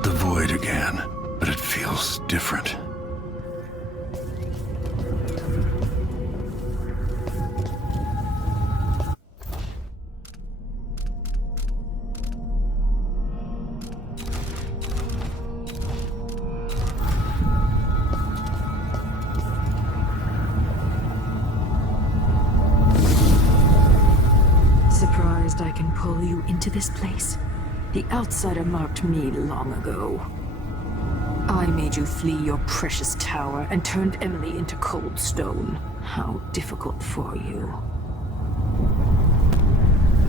The void again, but it feels different. Surprised I can pull you into this place? The outsider marked me long ago. I made you flee your precious tower and turned Emily into cold stone. How difficult for you.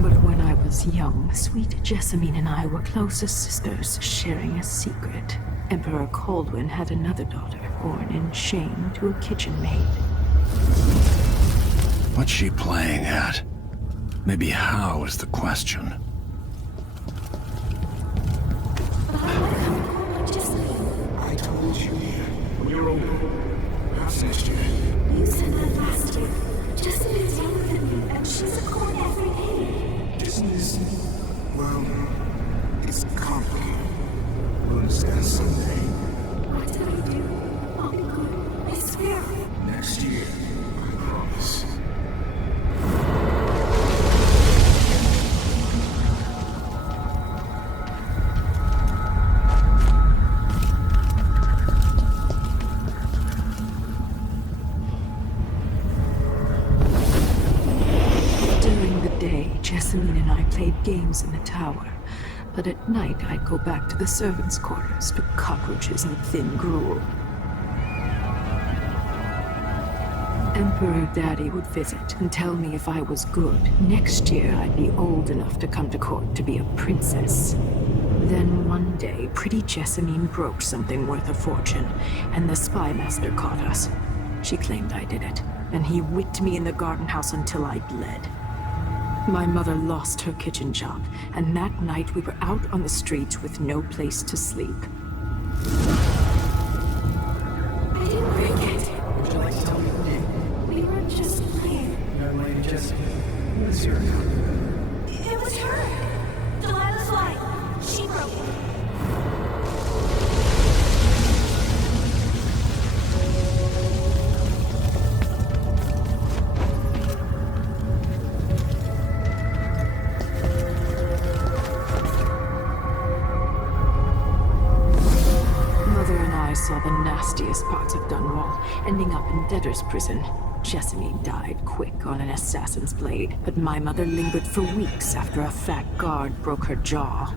But when I was young, sweet Jessamine and I were close as sisters, sharing a secret. Emperor Kaldwin had another daughter, born in shame to a kitchen maid. What's she playing at? Maybe how is the question. I told you, when you're older, perhaps next year. You said that last year. Jessica's younger than me, and she's a court every day. Isn't this, well, it's complicated. We'll understand someday. Whatever you do, I'll be good. I swear. Next year, I promise. Jessamine and I played games in the tower, but at night I'd go back to the servants' quarters to cockroaches and thin gruel. Emperor Daddy would visit and tell me if I was good. Next year I'd be old enough to come to court to be a princess. Then one day, pretty Jessamine broke something worth a fortune, and the spy master caught us. She claimed I did it, and he whipped me in the garden house until I bled. My mother lost her kitchen job, and that night we were out on the streets with no place to sleep. I didn't break it. Would you like to tell me the name? We were just playing. Young lady Jessica. What is your account? It was her. Delilah's light. She broke it. Saw the nastiest parts of Dunwall, ending up in debtor's prison. Jessamine died quick on an assassin's blade, but my mother lingered for weeks after a fat guard broke her jaw.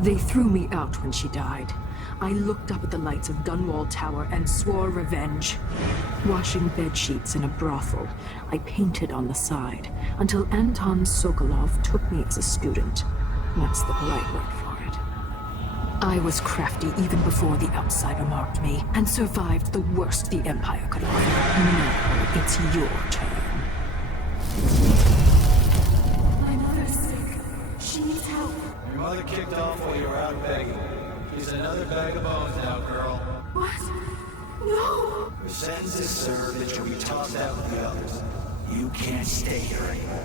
They threw me out when she died. I looked up at the lights of Dunwall Tower and swore revenge. Washing bedsheets in a brothel, I painted on the side, until Anton Sokolov took me as a student. That's the polite word for it. I was crafty even before the outsider marked me, and survived the worst the Empire could offer. Now it's your turn. My mother's sick. She needs help. Your mother kicked off while you were out begging. She's another bag of bones now, girl. What? No! Your sentence is served and you'll be tossed out with the others. You can't stay here anymore.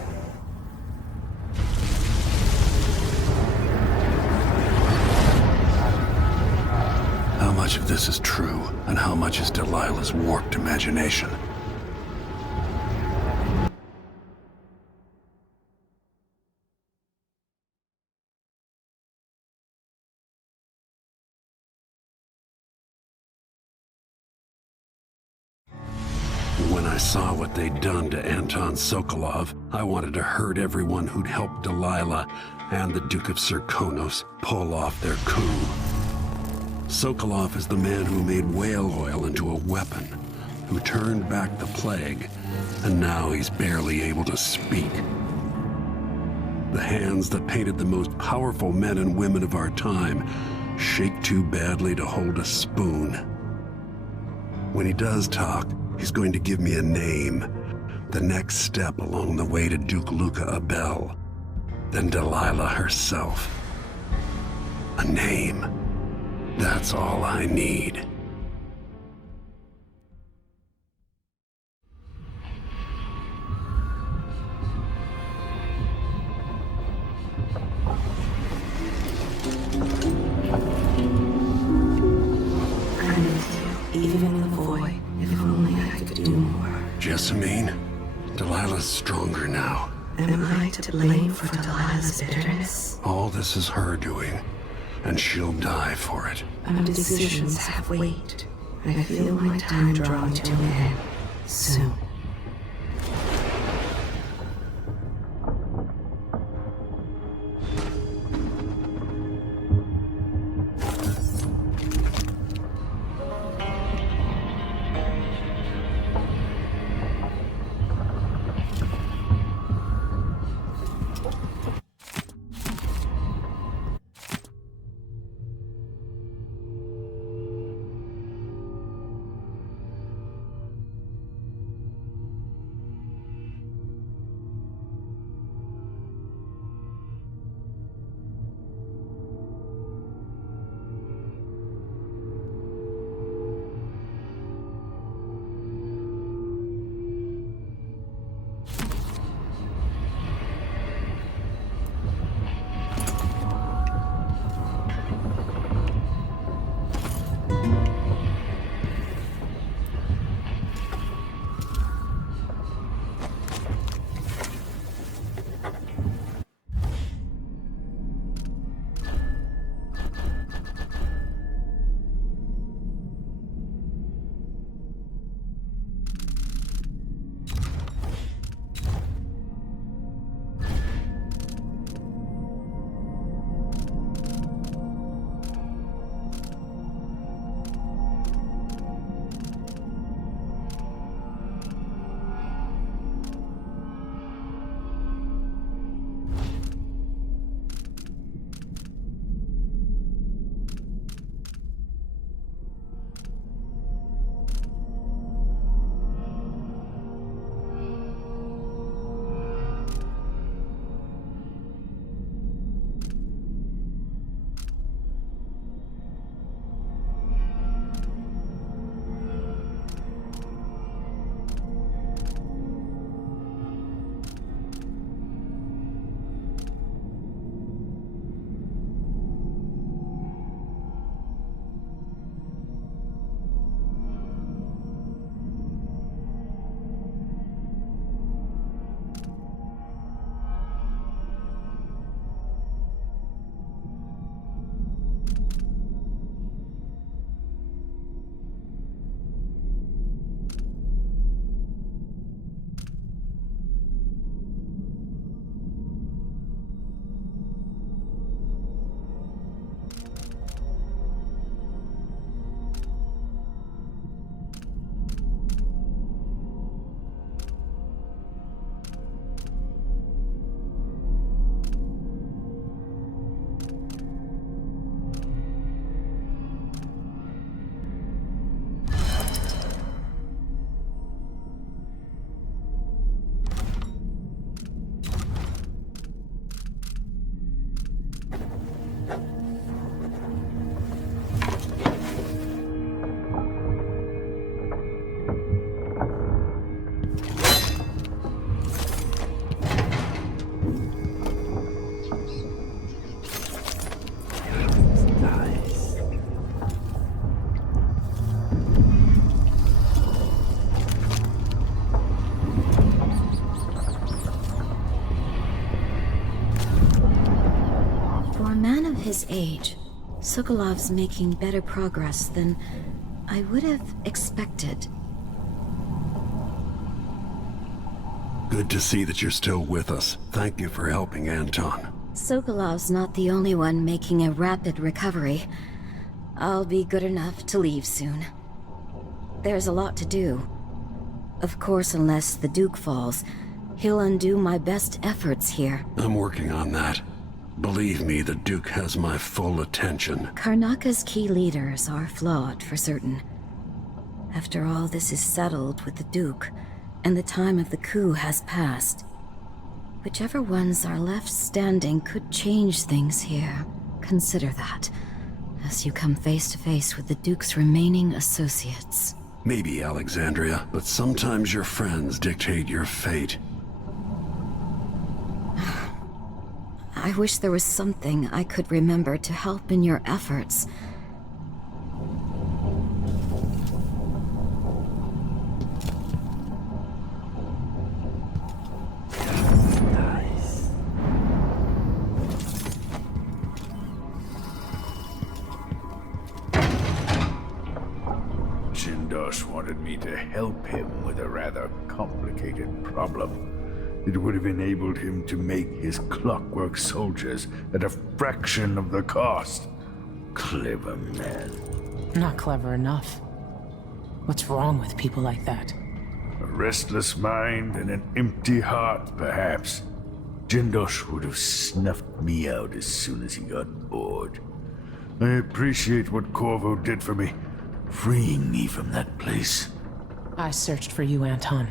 How much of this is true, and how much is Delilah's warped imagination? When I saw what they'd done to Anton Sokolov, I wanted to hurt everyone who'd helped Delilah and the Duke of Serkonos pull off their coup. Sokolov is the man who made whale oil into a weapon, who turned back the plague, and now he's barely able to speak. The hands that painted the most powerful men and women of our time shake too badly to hold a spoon. When he does talk, he's going to give me a name. The next step along the way to Duke Luca Abel. Then Delilah herself. A name. That's all I need. Even in the void, if only I could do more. Jessamine, Delilah's stronger now. Am I to blame for Delilah's bitterness? All this is her doing, and she'll die for it. Our decisions have weight. I feel my time drawing to an end. Soon. His age, Sokolov's making better progress than I would have expected. Good to see that you're still with us. Thank you for helping Anton. Sokolov's not the only one making a rapid recovery. I'll be good enough to leave soon. There's a lot to do. Of course, unless the Duke falls, He'll undo my best efforts here. I'm working on that. Believe me, the Duke has my full attention. Karnaka's key leaders are flawed, for certain. After all this is settled with the Duke, and the time of the coup has passed, whichever ones are left standing could change things here. Consider that, as you come face to face with the Duke's remaining associates. Maybe, Alexandria, but sometimes your friends dictate your fate. I wish there was something I could remember to help in your efforts. Jindosh wanted me to help him with a rather complicated problem. It would have enabled him to make his clockwork soldiers at a fraction of the cost. Clever man. Not clever enough. What's wrong with people like that? A restless mind and an empty heart, perhaps. Jindosh would have snuffed me out as soon as he got bored. I appreciate what Corvo did for me, freeing me from that place. I searched for you, Anton.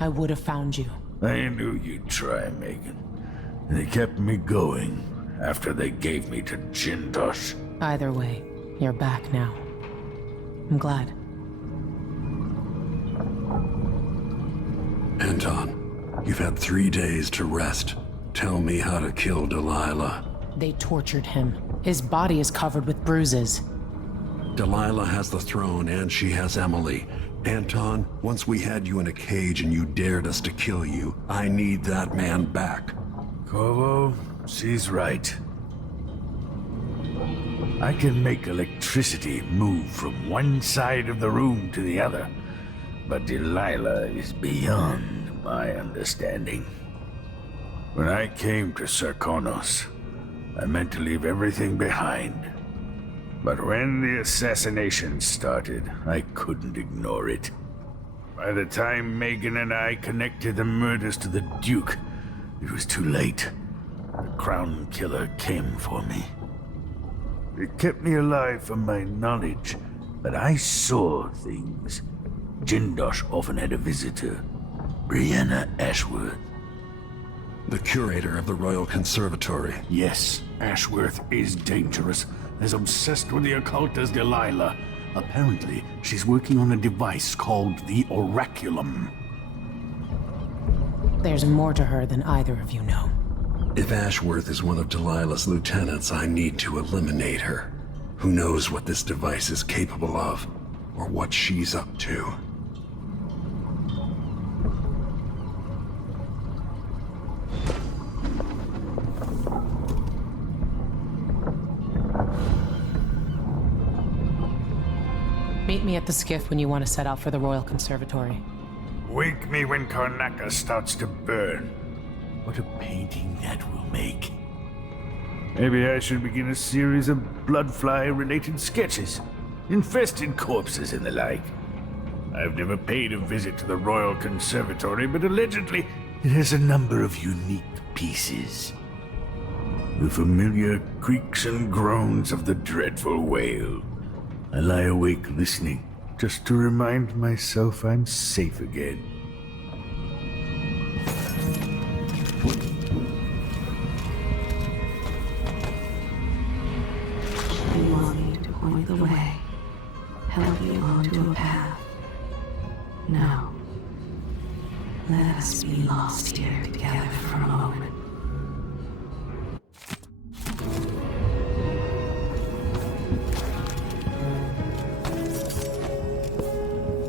I would have found you. I knew you'd try, Megan. They kept me going after they gave me to Jindosh. Either way, you're back now. I'm glad. Anton, you've had 3 days to rest. Tell me how to kill Delilah. They tortured him. His body is covered with bruises. Delilah has the throne and she has Emily. Anton, once we had you in a cage and you dared us to kill you, I need that man back. Corvo, she's right. I can make electricity move from one side of the room to the other, but Delilah is beyond my understanding. When I came to Serkonos, I meant to leave everything behind. But when the assassination started, I couldn't ignore it. By the time Megan and I connected the murders to the Duke, it was too late. The Crown Killer came for me. It kept me alive from my knowledge, but I saw things. Jindosh often had a visitor, Brianna Ashworth. The curator of the Royal Conservatory. Yes, Ashworth is dangerous. As obsessed with the occult as Delilah. Apparently, she's working on a device called the Oraculum. There's more to her than either of you know. If Ashworth is one of Delilah's lieutenants, I need to eliminate her. Who knows what this device is capable of, or what she's up to. Meet me at the skiff when you want to set out for the Royal Conservatory. Wake me when Karnaca starts to burn. What a painting that will make. Maybe I should begin a series of bloodfly-related sketches. Infested corpses and the like. I've never paid a visit to the Royal Conservatory, but allegedly it has a number of unique pieces. The familiar creaks and groans of the dreadful whale. I lie awake listening, just to remind myself I'm safe again. You want me to point the way, help you onto a path. Now, let us be lost here together for a moment.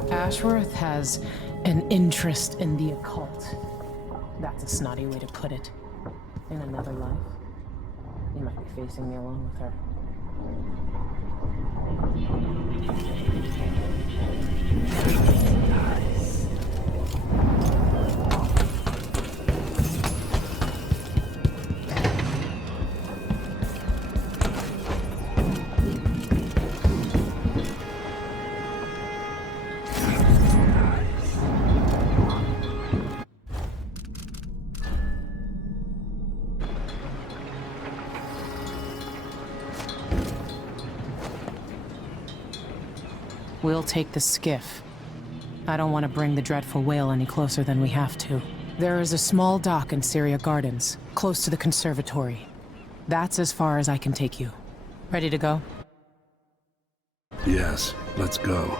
Ashworth has an interest in the occult. That's a snotty way to put it. In another life, you might be facing me along with her. We'll take the skiff. I don't want to bring the dreadful whale any closer than we have to. There is a small dock in Syria Gardens, close to the conservatory. That's as far as I can take you. Ready to go? Yes, let's go.